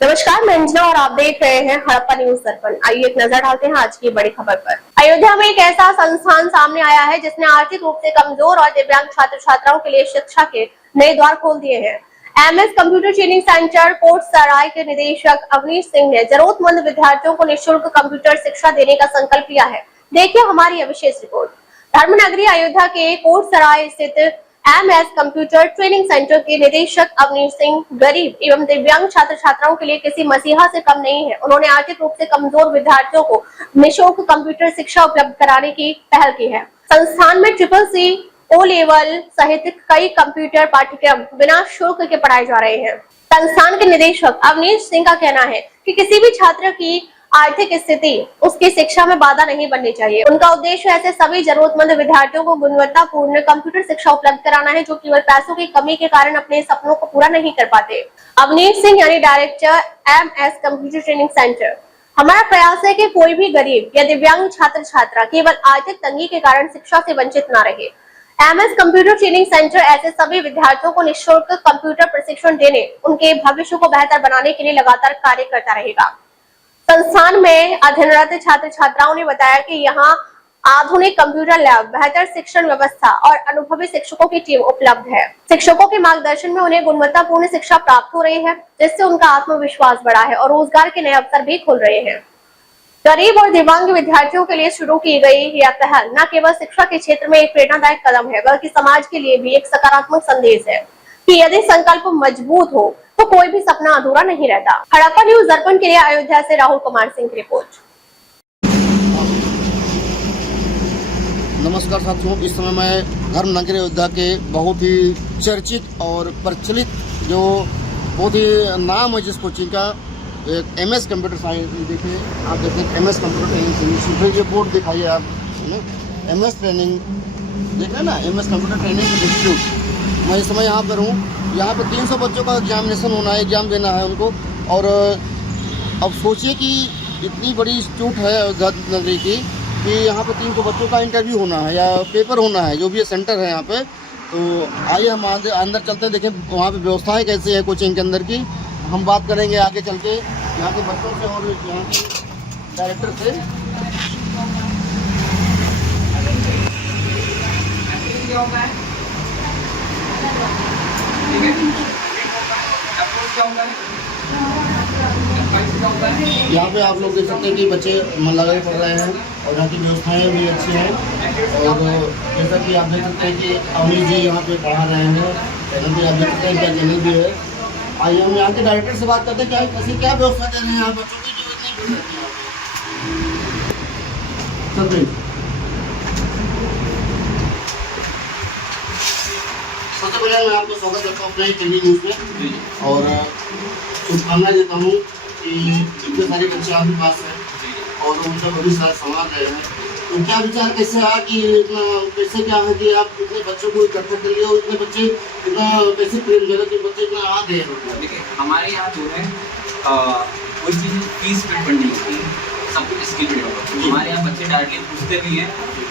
नमस्कार, मैं अंजना और आप देख रहे हैं हड़प्पा न्यूज दर्पण। आइए एक नजर डालते हैं आज की बड़ी खबर पर। अयोध्या में एक ऐसा संस्थान सामने आया है जिसने आर्थिक रूप से कमजोर और दिव्यांग छात्र छात्राओं के लिए शिक्षा के नए द्वार खोल दिए हैं। MS computer training centre Kot Sarai के निदेशक अवनीश सिंह ने जरूरतमंद विद्यार्थियों को निःशुल्क कंप्यूटर शिक्षा देने का संकल्प लिया है। देखिए हमारी यह विशेष रिपोर्ट। धर्मनगरी अयोध्या के कोट सराय स्थित एमएस कंप्यूटर ट्रेनिंग सेंटर के निदेशक अवनीश सिंह गरीब एवं दिव्यांग छात्र छात्राओं के लिए किसी मसीहा से कम नहीं है। उन्होंने आर्थिक रूप से कमजोर विद्यार्थियों को निःशुल्क कंप्यूटर शिक्षा उपलब्ध कराने की पहल की है। संस्थान में CCC O लेवल सहित कई कंप्यूटर पाठ्यक्रम बिना शुल्क के पढ़ाए जा रहे हैं। संस्थान के निदेशक अवनीश सिंह का कहना है कि किसी भी छात्र की आर्थिक स्थिति उसकी शिक्षा में बाधा नहीं बननी चाहिए। उनका उद्देश्य ऐसे सभी जरूरतमंद विद्यार्थियों को गुणवत्तापूर्ण कंप्यूटर शिक्षा उपलब्ध कराना है जो केवल पैसों की कमी के कारण अपने सपनों को पूरा नहीं कर पाते। अवनीश सिंह यानी director MS computer training centre, हमारा प्रयास है कि कोई भी गरीब या दिव्यांग छात्र छात्रा केवल आर्थिक तंगी के कारण शिक्षा से वंचित न रहे। एमएस कंप्यूटर ट्रेनिंग सेंटर ऐसे सभी विद्यार्थियों को निःशुल्क कंप्यूटर प्रशिक्षण देने, उनके भविष्य को बेहतर बनाने के लिए लगातार कार्य करता रहेगा। संस्थान में अध्ययनरत छात्र छात्राओं ने बताया कि यहाँ आधुनिक कंप्यूटर लैब, बेहतर शिक्षण व्यवस्था और अनुभवी शिक्षकों की टीम उपलब्ध है। शिक्षकों के मार्गदर्शन में उन्हें गुणवत्तापूर्ण शिक्षा प्राप्त हो रही है, जिससे उनका आत्मविश्वास बढ़ा है और रोजगार के नए अवसर भी खुल रहे हैं। गरीब और दिव्यांग विद्यार्थियों के लिए शुरू की गई यह पहल न केवल शिक्षा के क्षेत्र में एक प्रेरणादायक कदम है, बल्कि समाज के लिए भी एक सकारात्मक संदेश है कि यदि संकल्प मजबूत हो तो कोई भी सपना अधूरा नहीं रहता। हड़प्पा न्यूज दर्पण के लिए अयोध्या से राहुल कुमार सिंह की रिपोर्ट। नमस्कार साथियों, इस समय मैं धर्मनगरी अयोध्या के बहुत ही चर्चित और प्रचलित जो बहुत ही नाम है जिस कोचिंग का, एक एमएस कंप्यूटर साइंस। देखिए आप देखिए एमएस कंप्यूटर ट्रेनिंग इंस्टीट्यूट, ये बोर्ड दिखाइए आप, एमएस ट्रेनिंग देख रहे हैं ना, एमएस कंप्यूटर ट्रेनिंग इंस्टीट्यूट। मैं इस समय यहाँ पर हूँ। यहाँ पर 300 बच्चों का एग्जामिनेशन होना है, एग्जाम देना है उनको। और अब सोचिए कि इतनी बड़ी इंस्टीट्यूट है अयोध्या नगरी की कि यहाँ पे 300 बच्चों का इंटरव्यू होना है या पेपर होना है, जो भी ये सेंटर है यहाँ पे। तो आइए हम अंदर चलते हैं, देखें वहाँ पे व्यवस्थाएं कैसे है कोचिंग के अंदर की। हम बात करेंगे आगे चल के यहाँ के बच्चों से और यहाँ के डायरेक्टर से। यहाँ पे आप लोग देख सकते हैं कि बच्चे मन लगा के पढ़ रहे हैं और यहाँ की व्यवस्थाएं भी अच्छी हैं। और जैसा कि आप देख सकते हैं कि अवनीश जी यहाँ पे पढ़ा रहे हैं, चैनल भी आप देख सकते हैं, क्या चैनल भी है। आइए हम यहाँ के डायरेक्टर से बात करते हैं, क्या व्यवस्था दे रहे हैं यहाँ बच्चों की जो इतनी सबसे पहले मैं आपको स्वागत करता हूँ अपने टीवी न्यूज़ में और शुभकामनाएं देता हूँ कि इतने सारे बच्चे आपके पास हैं और उनका भविष्य संभाल रहे हैं। तो क्या विचार कैसे आया कि इतना कैसे क्या है कि आप इतने बच्चों को इकट्ठा कर लिया और इतने बच्चे इतना कैसे प्रेम जगह के बच्चे इतना आ गए हैं? देखिए हमारे यहाँ जो है कोई चीज़ फीस पे बननी होती है, सब कुछ स्किल पे होगा। हमारे यहाँ बच्चे डायरेक्टली पूछते भी हैं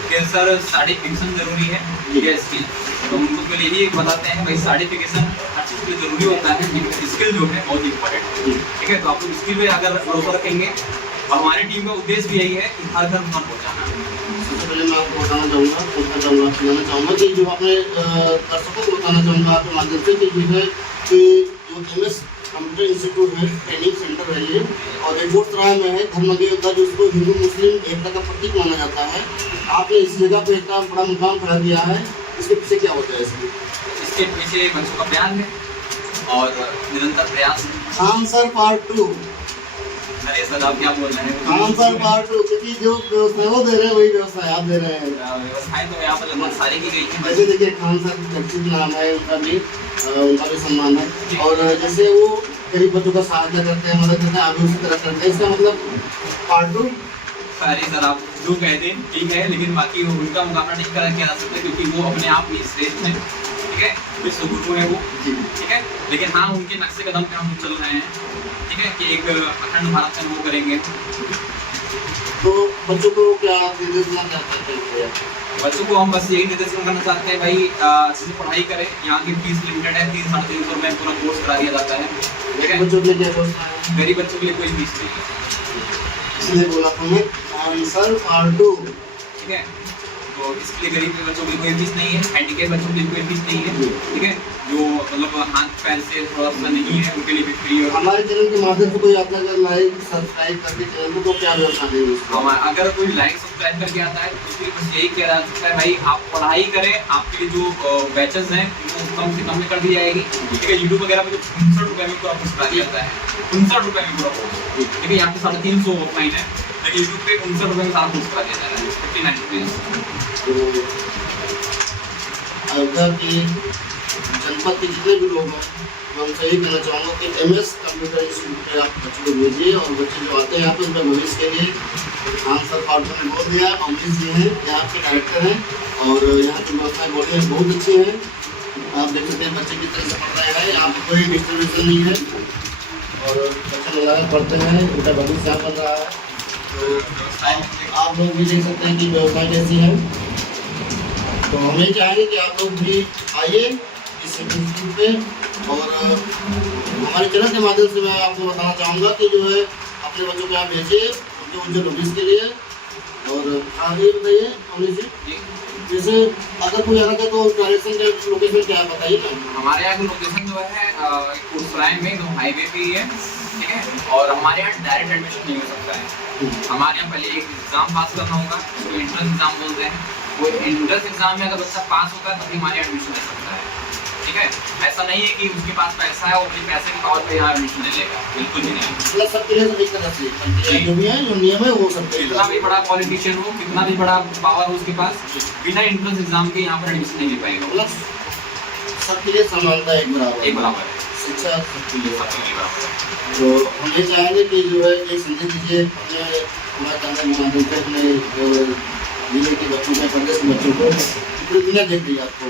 कि सर सर्टिफिकेशन जरूरी है या स्किल, तो उनको पहले यही बताते हैं भाई सर्टिफिकेशन हर चीज़ के लिए जरूरी होता है, लेकिन स्किल जो है बहुत इंपॉर्टेंट है। ठीक है, तो आप लोग स्किल पे अगर भरोसा रखेंगे, और हमारी टीम का उद्देश्य भी यही है कि हर घर तक पहुँचाना। सबसे पहले मैं आपको बताना चाहूँगा कि जो अपने दर्शकों को बताना चाहूँगा आपके माध्यम से कि जो है कि जो एमएस कंप्यूटर इंस्टीट्यूट है, ट्रेनिंग सेंटर है ये, और बेगूसराय में है, धर्मनगरी अयोध्या, जो इसको हिंदू मुस्लिम एकता का प्रतीक माना जाता है। आपने इस जगह पे इतना बड़ा मुकाम खड़ा किया है, इसके पीछे क्या होता है? इसके पीछे बच्चों का प्यार है और निरंतर प्रयास। Answer part 2। अरे सर आप क्या बोल रहे हैं? आंसर पार्ट 2, क्योंकि जो व्यवस्था वो दे रहे हैं वही व्यवस्था आप दे रहे हैं। व्यवस्थाएं तो यहाँ पर लगभग सारी की गई है। वैसे देखिए खान सर चर्चित नाम है, उनका भी सम्मान है। और जैसे वो गरीब बच्चों का सहायता करते हैं, मदद करते हैं, आगे उसी तरह करते हैं। इसका मतलब पार्ट 2। अरे सर आप जो कहते हैं ठीक है, लेकिन बाकी उनका मुकाबला नहीं करा किया जा सकता क्योंकि वो अपने आप में श्रेष्ठ है। ठीक है, विश्व गुरु है वो। ठीक है, लेकिन हाँ उनके नक्शे कदम पे हम चल रहे हैं। ठीक है, कि एक अखंड भारत में वो करेंगे। तो बच्चों को क्या निर्देश देना चाहते हैं? बच्चों को हम बस यही निर्देशन करना चाहते हैं भाई अच्छे से पढ़ाई करें। यहाँ की फीस लिमिटेड है, 300-350 रुपये पूरा कोर्स करा दिया जाता है। ठीक है, बच्चों के लिए क्या कोर्स है? गरीब बच्चों के लिए कोई फीस नहीं है, इसलिए बोला था मैं आंसर पार्ट 2। ठीक है। तो इसके लिए गरीब बच्चों के लिए कोई फीस नहीं है, हैंडीकेप बच्चों के लिए कोई फीस नहीं है। ठीक है, जो मतलब हाथ पैर से थोड़ा सा नहीं है उनके लिए भी फ्री और हमारे चैनल के माध्यम से कोई आता है अगर लाइक सब्सक्राइब करके चैनल को, तो क्या व्यवस्था देंगे उसको? अगर कोई लाइक सब्सक्राइब करके आता है तो उसके लिए बस यही किया जा सकता है भाई आप पढ़ाई करें। आपके लिए जो बैचेस हैं वो कम से कम में कर दी जाएगी। ठीक है, यूट्यूब वगैरह में जो 65 रुपये में पूरा कोर्स करा दिया जाता है, 65 रुपये में पूरा कोर्स। ठीक है, यहाँ पे 350 ऑफलाइन है, लेकिन यूट्यूब पे 59 रुपये में सारा कोर्स करा दिया जा रहा है, 59 रुपीज़। अयोध्या की जनपद के जितने भी लोग हैं मैं उनसे यही कहना चाहूँगा कि MS कंप्यूटर इंस्टीट्यूट पे आप बच्चों को भेजिए, और बच्चे जो आते हैं यहाँ पे उनके भविष्य के लिए आंसर पार्ट में बोल दिया। अमरीश जी हैं, ये आपके डायरेक्टर हैं, और यहाँ की व्यवस्थाएँ बहुत अच्छी हैं। आप देख सकते हैं बच्चे किस तरह से पढ़ रहे हैं, यहाँ पर कोई डिस्टर्बेंस नहीं है, और बच्चे लगातार पढ़ते हैं, उनका भविष्य यहाँ बन रहा है। तो आप लोग भी देख सकते हैं कि व्यवस्था कैसी है। तो हम यही चाहेंगे कि आप लोग भी आइए इस इंस्टीट्यूट पे, और हमारे चैनल के माध्यम से मैं आपको बताना चाहूँगा कि जो है अपने बच्चों को यहाँ भेजिए उनके उज्जवल भविष्य के लिए। और आगे बताइए अमरीश जी, जैसे अगर कोई आना चाहे तो डायरेक्शन का लोकेशन क्या है बताइए ना। हमारे यहाँ का लोकेशन जो है कुर्सराय में एकदम हाईवे पे ही है। ठीक है, और हमारे यहाँ डायरेक्ट एडमिशन नहीं हो सकता है। हमारे यहाँ पहले एक एग्ज़ाम पास करना होगा, उसको एंट्रेंस एग्ज़ाम बोलते हैं। वो एंट्रेंस एग्ज़ाम में अगर बच्चा पास होता है तभी हमारे यहाँ एडमिशन ले सकता है। ठीक है, ऐसा नहीं है कि उसके पास पैसा है वो अपने पैसे के तौर पे यहाँ एडमिशन ले लेगा, बिल्कुल भी नहीं। मतलब सबके लिए सब एक तरह से जो भी है जो नियम है वो सबके लिए। कितना भी बड़ा पॉलिटिशियन हो, कितना भी बड़ा पावर हो उसके पास, बिना एंट्रेंस एग्ज़ाम के यहाँ पर एडमिशन नहीं ले पाएगा। मतलब सबके लिए समानता एक बराबर है, शिक्षा सबके लिए बराबर है। तो हम ये चाहेंगे कि जो है एक संदेश दीजिए हमारे अपने जिले के बच्चों को, प्रदेश के बच्चों को, पूरी दुनिया देख रही है आपको,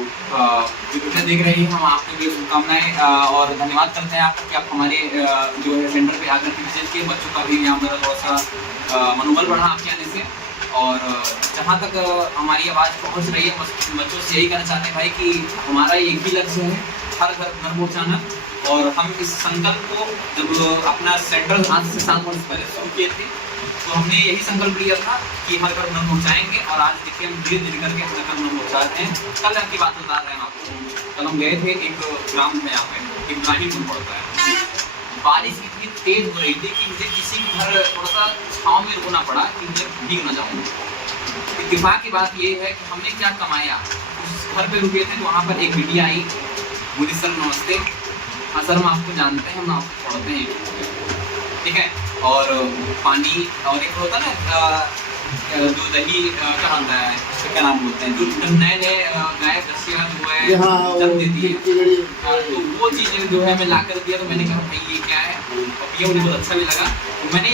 दुनिया देख रही है। हम आपके लिए शुभकामनाएं और धन्यवाद करते हैं आपको कि आप हमारे जो है सेंटर पे आकर के विजिट किए। बच्चों का भी यहाँ पर थोड़ा सा मनोबल बढ़ा आपके आने से। और जहाँ तक हमारी आवाज़ पहुँच रही है बच्चों से यही कहना चाहते हैं भाई कि हमारा एक ही लक्ष्य है, हर घर घर पहुँचाना। और हम इस संकल्प को जब अपना सेंटर आज से 7 वर्ष पहले शुरू किए थे तो हमने यही संकल्प लिया था कि हर घर घर पहुँचाएंगे। और आज देखिए हम धीरे धीरे करके हर घर घर पहुँचा रहे हैं। कल की बात बता रहे हैं आपको, कल हम गए थे एक ग्राम में, यहाँ पे इब्राहिमपुर पड़ता है। बारिश इतनी तेज हो रही थी कि मुझे किसी के घर थोड़ा सा छाँव में रुकना पड़ा कि मुझे भीग ना जाऊँ। इत्तेफाक की बात ये है कि हमने क्या कमाया, उस घर पे रुके थे तो वहाँ पर एक बिटिया आई, बोली सर नमस्ते। हाँ सर हम आपको जानते हैं, हम आपको पढ़ते हैं। ठीक है, और पानी और एक होता है ना जो दही क्या होता है, क्या नाम बोलते हैं, जो नए नए गाय दसिया जो है जन्म देती है, तो वो चीज़ें जो है मैं ला कर दिया। तो मैंने कहा भाई ये क्या है, और ये मुझे बहुत अच्छा भी लगा। तो मैंने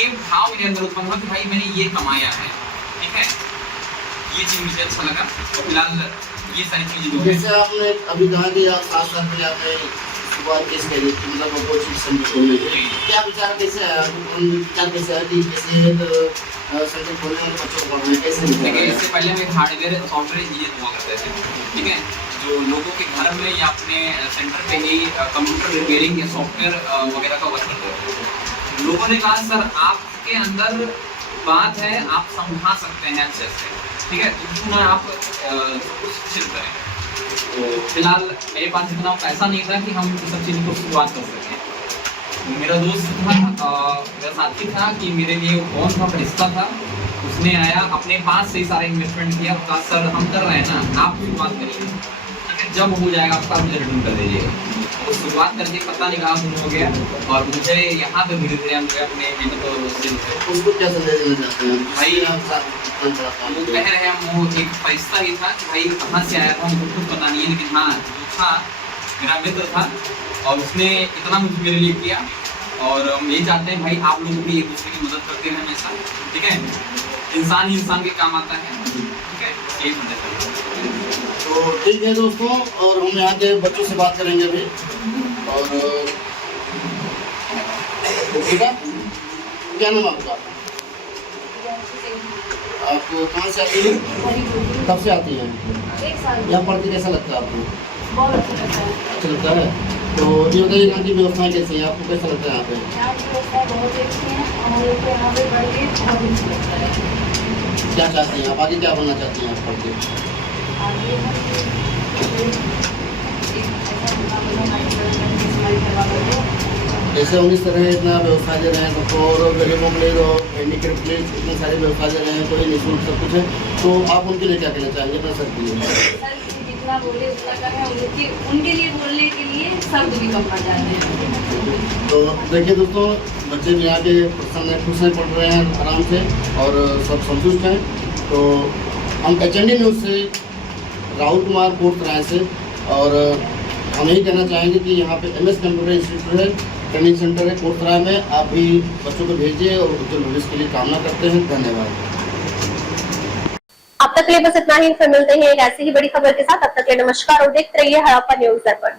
ये भाव मेरे अंदर उत्पन्न हुआ कि भाई मैंने ये कमाया है। ठीक है, ये चीज़ मुझे अच्छा लगा। और फिलहाल ये सारी चीज़ें जो जैसे आपने अभी कहा कि आप 7 साल पहले आपने शुरुआत कैसे करी, मतलब कोचिंग सेंटर खोलने की, क्या विचार कैसे आया, विचार कैसे आया कि कैसे सेंटर खोलने वाले बच्चों को पढ़ाना कैसे? देखिए इससे पहले हम एक हार्डवेयर सॉफ्टवेयर इंजीनियर हुआ करते थे। ठीक है, जो लोगों के घर में या अपने सेंटर पे ही कंप्यूटर रिपेयरिंग या सॉफ्टवेयर वगैरह का वर्क करते थे। लोगों ने कहा सर आपके अंदर बात है, आप समझा सकते हैं अच्छे से। ठीक है, तो क्यों ना आप कुछ शुरू करें। तो फिलहाल मेरे पास इतना पैसा नहीं था कि हम सब चीज़ों को शुरुआत कर सकें। मेरा दोस्त था, मेरा साथी था कि मेरे लिए कौन सा फरिश्ता था, उसने आया अपने पास से ही सारा इन्वेस्टमेंट किया। कहा सर हम कर रहे हैं ना, आप शुरुआत करिए, ठीक है, जब हो जाएगा आपका मुझे रिटर्न कर दीजिएगा। तो शुरुआत करके पता नहीं कहाँ गुम हो गया, और मुझे यहाँ पे धीरे धीरे अपने मेहनत उसको क्या संदेश देना चाहते हैं भाई? वो कह रहे हैं वो एक फरिश्ता ही था कि भाई कहाँ से आया था मुझे कुछ पता नहीं है, लेकिन हाँ जो था मेरा मित्र था और उसने इतना मुझे मेरे लिए किया। और हम यही चाहते हैं भाई आप लोग भी एक दूसरे की मदद करते हैं हमेशा। ठीक है, इंसान ही इंसान के काम आता है। ठीक है, यही मदद। तो ठीक है दोस्तों, और हम यहाँ के बच्चों से बात करेंगे अभी। और बेटा क्या नाम आपका? आप कहाँ से आते हैं? कब से आती हैं? 1 साल यहाँ पढ़ के कैसा लगता है आपको? बहुत अच्छा लगता है। अच्छा लगता है। तो ये बताइए यहाँ की व्यवस्थाएं कैसी हैं, आपको कैसा लगता है यहाँ पे? यहाँ की व्यवस्था बहुत अच्छी है और हम लोग को यहाँ पे पढ़ के बहुत अच्छा लगता है। क्या चाहती हैं आप, आगे क्या बनना चाहती हैं आप पढ़ के? आगे हम एक ऐसा बना इस्तेमाल करवा करके जैसे हम इस तरह इतना व्यवस्था दे रहे हैं सबको, और गरीबों के लिए और हैंडीकेप के लिए इतनी सारी व्यवस्था दे रहे हैं, कोई निःशुल्क सब कुछ है, तो आप उनके लिए क्या कहना चाहेंगे अपने सर के लिए? सर जितना बोले उतना कम है, उनके लिए बोलने के लिए शब्द भी कम पड़ जाते हैं। तो देखिए दोस्तों, बच्चे भी यहाँ के प्रसन्न हैं, खुश हैं, पढ़ रहे हैं आराम से और सब संतुष्ट हैं। तो हम HND न्यूज़ से राहुल कुमार कोटराय से, और हम यही कहना चाहेंगे कि यहाँ पे MS कंप्यूटर इंस्टीट्यूट है, ट्रेनिंग सेंटर है कोटराय में। आप भी बच्चों को भेजिए और उज्जवल भविष्य के लिए कामना करते हैं। धन्यवाद। अब तक के लिए बस इतना ही, फिर मिलते हैं एक ऐसी ही बड़ी खबर के साथ। अब तक के लिए नमस्कार और देखते रहिए हड़प्पा न्यूज़ दर्पण।